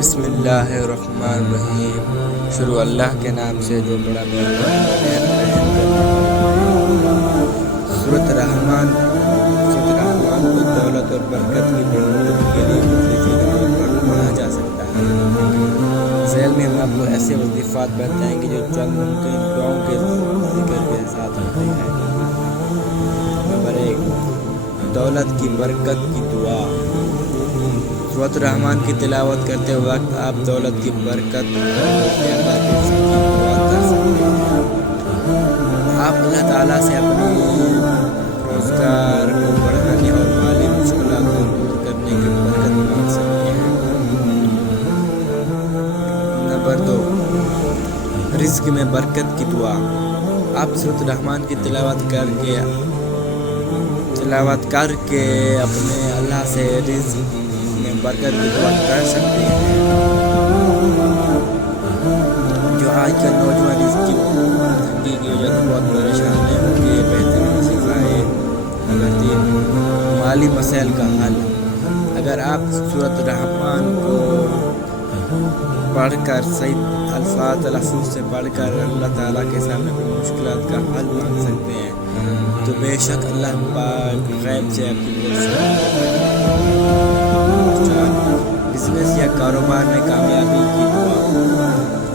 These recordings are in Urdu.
بسم اللہ الرحمن الرحیم۔ شروع اللہ کے نام سے جو بڑا مہربان سورۃ رحمان کو دولت اور برکت کی بڑھوتری کے لیے وظیفے کے طور پر پڑھا جا سکتا ہے۔ ذیل میں ہم آپ کو ایسے وظیفات بتائیں گے جو چند ممکن دعاؤں کے ذکر کے ساتھ ہوتے ہیں۔ نمبر 1، دولت کی برکت کی دعا۔ سورۃ رحمان کی تلاوت کرتے وقت آپ دولت کی برکت کی دعا کر سکتے ہیں۔ آپ اللہ تعالیٰ سے اپنی روزگار کو بڑھانے اور مالی مشکلات کو دور کرنے کی برکت مانگ سکتے ہیں۔ نمبر 2، رزق میں برکت کی دعا۔ آپ سورۃ رحمان کی تلاوت کر کے اپنے اللہ سے رزق میں برکت کی دعا کر سکتے ہیں۔ جو آج کل نوجوان رزق کی تنگی کی وجہ سے بہت پریشان ہیں، ان کے بہترین وظیفہ ہے۔ نمبر 3، مالی مسائل کا حل۔ اگر آپ سورۃ رحمان کو پڑھ کر صحیح الفاظ تلفظ سے پڑھ کر اللہ تعالیٰ کے سامنے اپنی مشکلات کا حل مانگ سکتے ہیں تو بے شک اللہ پاک غیب سے آپ کی بزنس یا کاروبار میں کامیابی کی دعا۔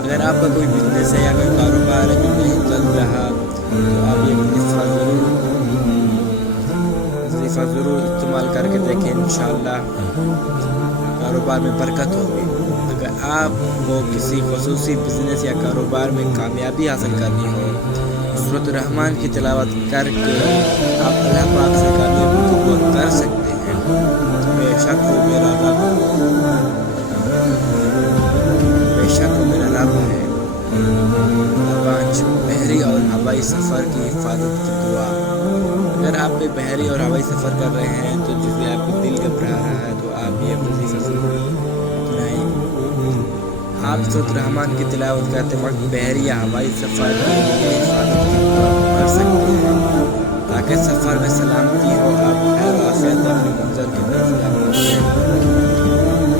اگر آپ کا کوئی بزنس ہے یا کوئی کاروبار ہے جو نہیں چل رہا تو آپ یہ وظیفہ ضرور استعمال کر کے دیکھیں، انشاءاللہ کاروبار میں برکت ہوگی۔ اگر آپ کو کسی خصوصی بزنس یا کاروبار میں کامیابی حاصل کرنی ہو، سورۃ رحمان کی تلاوت کر کے آپ اللہ پاک سے کامیابی کی دعا کر سکتے ہیں۔ بے شک وہ میرا رب ہے۔ 5، بحری اور ہوائی سفر کی حفاظت کی دعا۔ اگر آپ بھی بحری اور ہوائی سفر کر رہے ہیں تو جس میں آپ کا دل گھبرا رہا ہے تو آپ یہ وظیفہ ضرور سنائیں۔ آپ سورۃ رحمان کی تلاوت کرتے وقت بحری یا ہوائی سفر کے لیے حفاظت کی دعا کر سکتے ہیں تاکہ سفر میں سلامتی ہو، آپ خیر و عافیت اپنی منزل کی طرف پہنچیں۔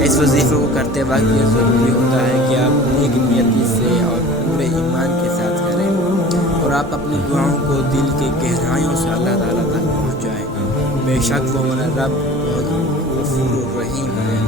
اس وظیفے کو کرتے وقت یہ ضروری ہوتا ہے کہ آپ نیک نیتی سے اور پورے ایمان کے ساتھ کریں اور آپ اپنی دعاؤں کو دل کی گہرائیوں سے اللہ تعالیٰ تک پہنچائیں۔ بے شک وہ میرا رب بہت غفور الرحیم ہے۔